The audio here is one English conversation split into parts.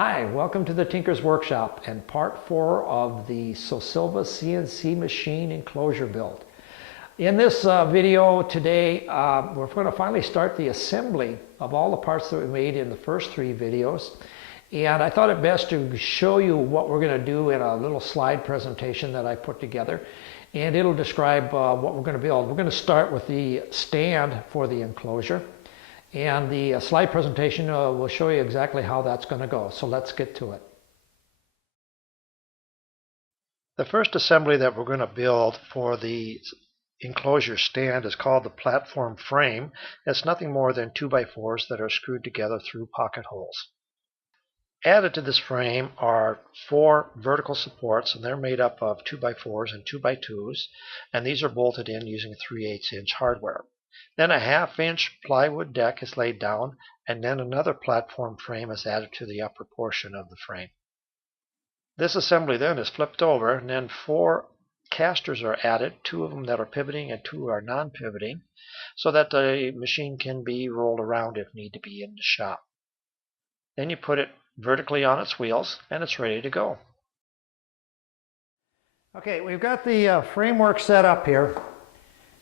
Hi, welcome to the Tinker's Workshop and part 4 of the Solylva CNC machine enclosure build. In this video today, we're going to finally start the assembly of all the parts that we made in the first 3 videos. And I thought it best to show you what we're going to do in a little slide presentation that I put together. And it'll describe what we're going to build. We're going to start with the stand for the enclosure. And the slide presentation will show you exactly how that's going to go. So let's get to it. The first assembly that we're going to build for the enclosure stand is called the platform frame. It's nothing more than 2x4s that are screwed together through pocket holes. Added to this frame are 4 vertical supports, and they're made up of 2x4s and 2x2s, and these are bolted in using 3/8" hardware. Then a 1/2" plywood deck is laid down, and then another platform frame is added to the upper portion of the frame. This assembly then is flipped over, and then 4 casters are added, 2 of them that are pivoting and 2 are non-pivoting, so that the machine can be rolled around if need to be in the shop. Then you put it vertically on its wheels, and it's ready to go. Okay, we've got the framework set up here.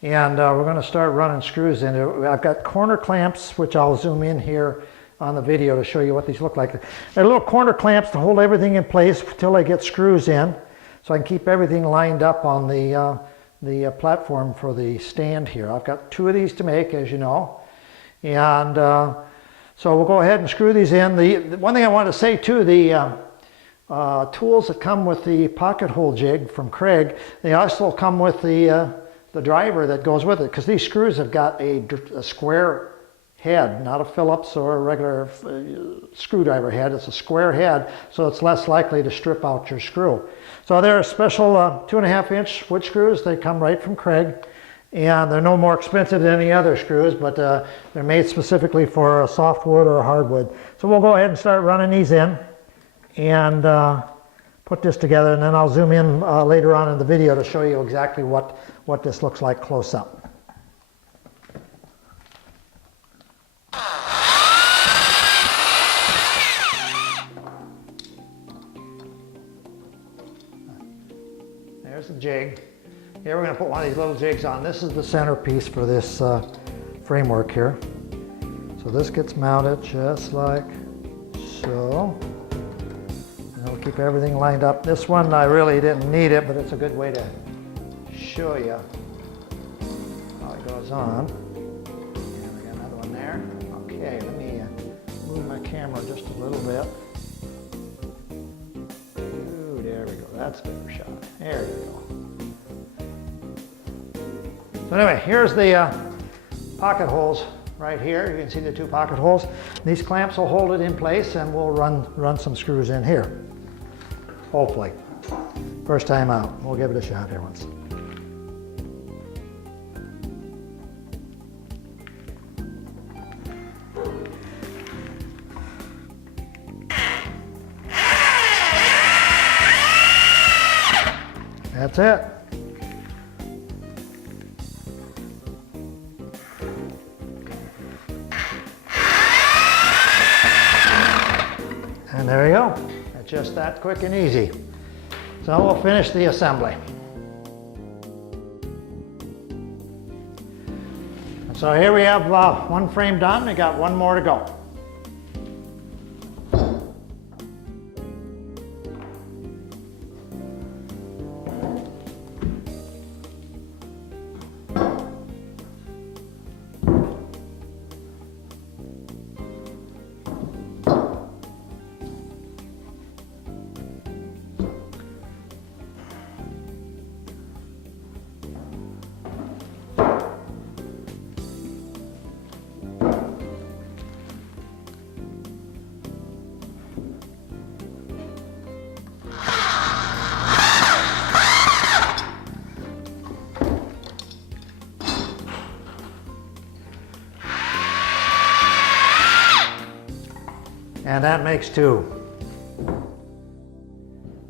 And we're going to start running screws in it. I've got corner clamps, which I'll zoom in here on the video to show you what these look like. They're little corner clamps to hold everything in place until I get screws in, so I can keep everything lined up on the platform for the stand here. I've got 2 of these to make, as you know. And so we'll go ahead and screw these in. The one thing I want to say too, the tools that come with the pocket hole jig from Craig, they also come with the driver that goes with it, because these screws have got a square head, not a Phillips or a regular screwdriver head. It's a square head, so it's less likely to strip out your screw. So they're special 2.5" wood screws. They come right from Craig, and they're no more expensive than any other screws, but they're made specifically for a softwood or a hardwood. So we'll go ahead and start running these in and put this together, and then I'll zoom in later on in the video to show you exactly what this looks like close up. There's the jig. Here we're going to put one of these little jigs on. This is the centerpiece for this framework here. So this gets mounted just like so. And we'll keep everything lined up. This one I really didn't need it, but it's a good way to show you how it goes on. And we got another one there. Okay, let me move my camera just a little bit. Ooh, there we go. That's a better shot. There you go. So anyway, here's the pocket holes right here. You can see the 2 pocket holes. These clamps will hold it in place, and we'll run some screws in here. Hopefully. First time out. We'll give it a shot here once. That's it. And there you go. It's just that quick and easy. So we'll finish the assembly. So here we have 1 frame done. We got 1 more to go. And that makes 2.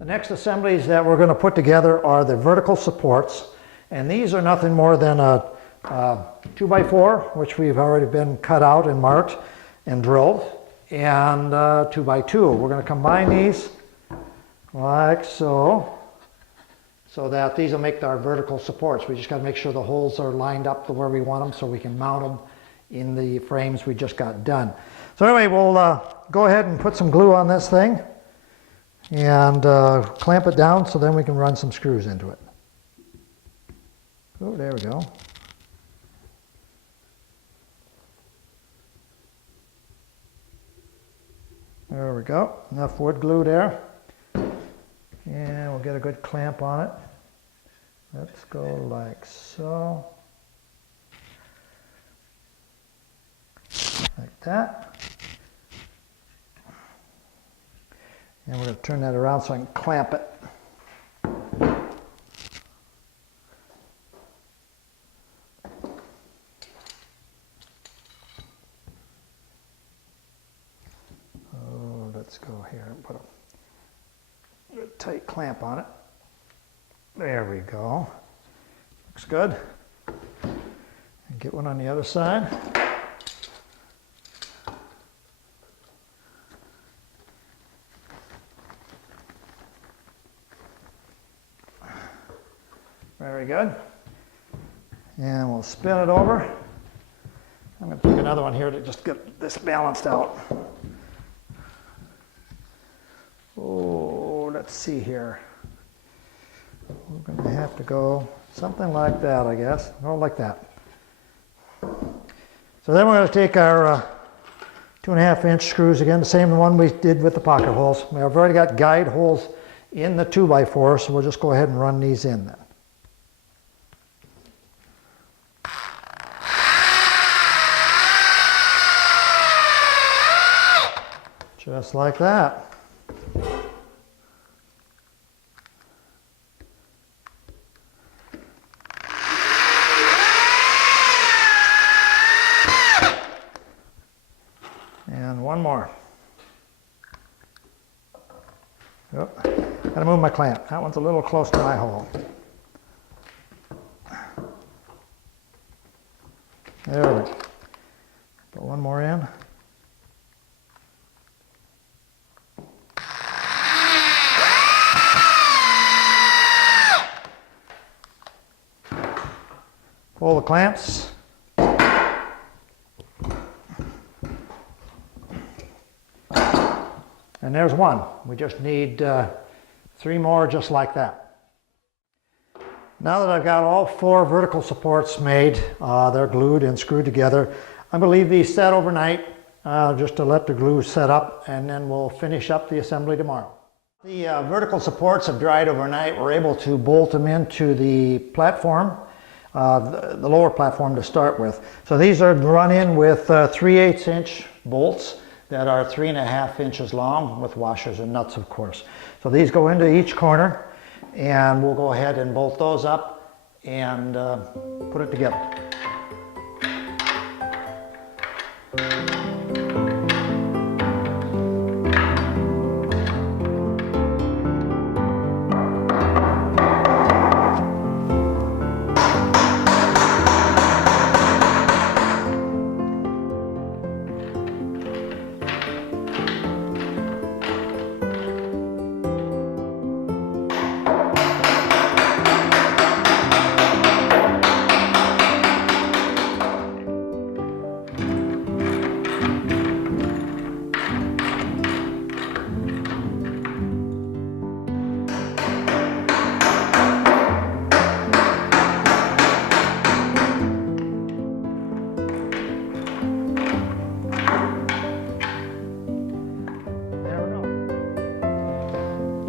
The next assemblies that we're going to put together are the vertical supports. And these are nothing more than a 2x4, which we've already been cut out and marked and drilled. and 2x2. We're going to combine these like so, so that these will make our vertical supports. We just got to make sure the holes are lined up to where we want them so we can mount them in the frames we just got done. So anyway, we'll go ahead and put some glue on this thing and clamp it down so then we can run some screws into it. Oh, there we go. There we go. Enough wood glue there. And we'll get a good clamp on it. Let's go like so. Like that. And we're going to turn that around so I can clamp it. Oh, let's go here and put a tight clamp on it. There we go. Looks good. And get one on the other side. Very good. And we'll spin it over. I'm going to take another one here to just get this balanced out. Oh, let's see here. We're going to have to go something like that, I guess. Oh, like that. So then we're going to take our 2.5-inch screws again, the same one we did with the pocket holes. We've already got guide holes in the 2x4, so we'll just go ahead and run these in then. Just like that. And one more. Oh, gotta move my clamp. That one's a little close to my hole. There we go. Put one more in. Pull the clamps. And there's one. We just need 3 more just like that. Now that I've got all 4 vertical supports made, they're glued and screwed together, I'm going to leave these set overnight just to let the glue set up, and then we'll finish up the assembly tomorrow. The vertical supports have dried overnight. We're able to bolt them into the platform. The lower platform to start with. So these are run in with 3/8-inch bolts that are 3.5 inches long with washers and nuts, of course. So these go into each corner, and we'll go ahead and bolt those up and put it together.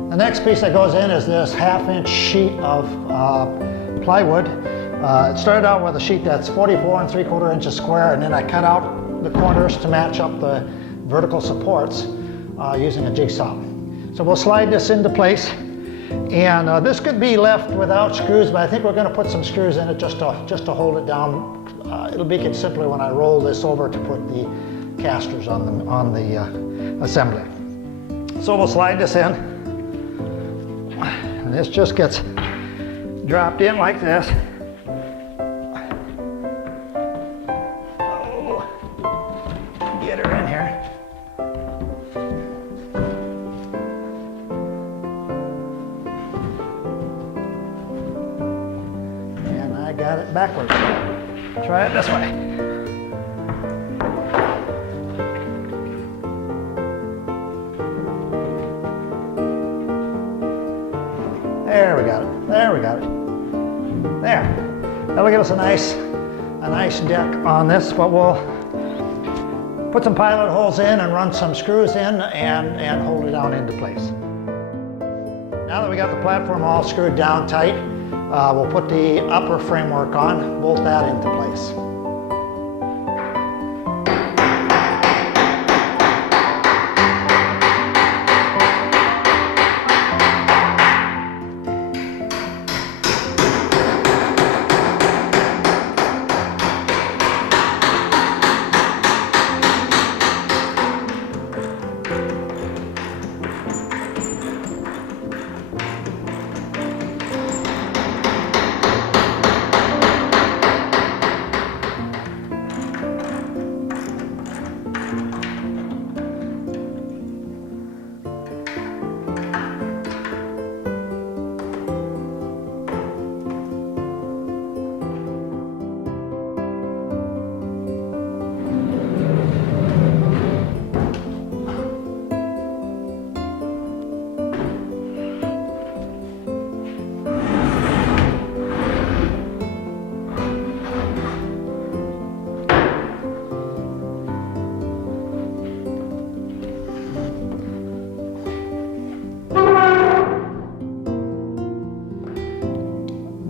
The next piece that goes in is this 1/2-inch sheet of plywood. It started out with a sheet that's 44 3/4 inches square, and then I cut out the corners to match up the vertical supports using a jigsaw. So we'll slide this into place, and this could be left without screws, but I think we're going to put some screws in it just to hold it down. It'll make it simpler when I roll this over to put the casters on the assembly. So we'll slide this in. And this just gets dropped in like this. Oh, get her in here. backwards. Try it this way. There we got it. There we got it. There. That'll give us a nice deck on this, but we'll put some pilot holes in and run some screws in and hold it down into place. Now that we got the platform all screwed down tight, we'll put the upper framework on, bolt that into place.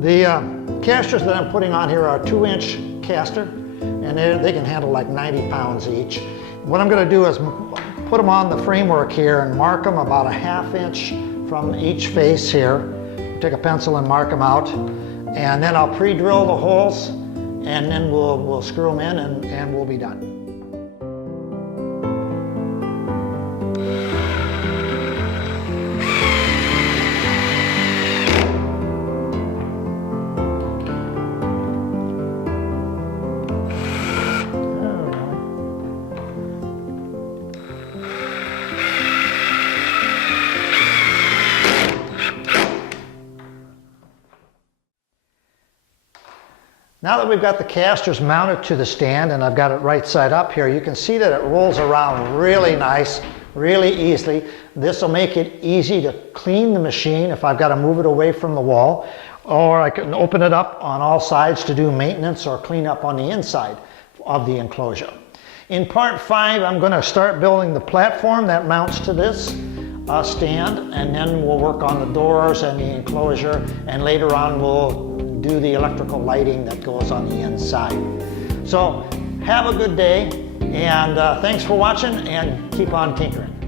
The casters that I'm putting on here are a 2-inch caster, and they can handle like 90 pounds each. What I'm going to do is put them on the framework here and mark them about a 1/2 inch from each face here. Take a pencil and mark them out, and then I'll pre-drill the holes, and then we'll screw them in and we'll be done. Now that we've got the casters mounted to the stand and I've got it right side up here, you can see that it rolls around really nice, really easily. This will make it easy to clean the machine if I've got to move it away from the wall, or I can open it up on all sides to do maintenance or clean up on the inside of the enclosure. In part 5, I'm going to start building the platform that mounts to this stand, and then we'll work on the doors and the enclosure, and later on we'll do the electrical lighting that goes on the inside. So have a good day, and thanks for watching, and keep on tinkering.